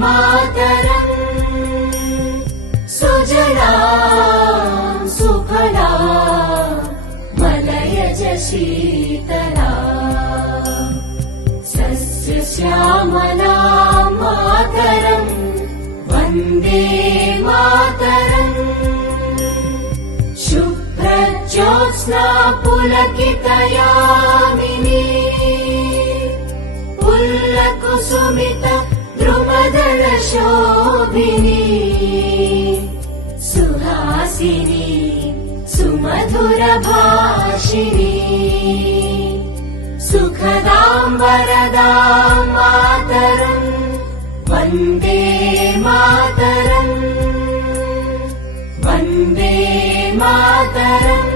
मातरम् सुजला सुफला मलयज शीतला सस्यश्यामला मातरम् वन्दे मातरम् शुभ्रज्योत्स्ना पुलकितयामिनी पुल्लकुसुमित द्रुमदल शोभिनी सुहासिनी सुमधुर भाषिणी सुखदां वरदां मातरम् वन्दे मातरम् वन्दे मातरम्।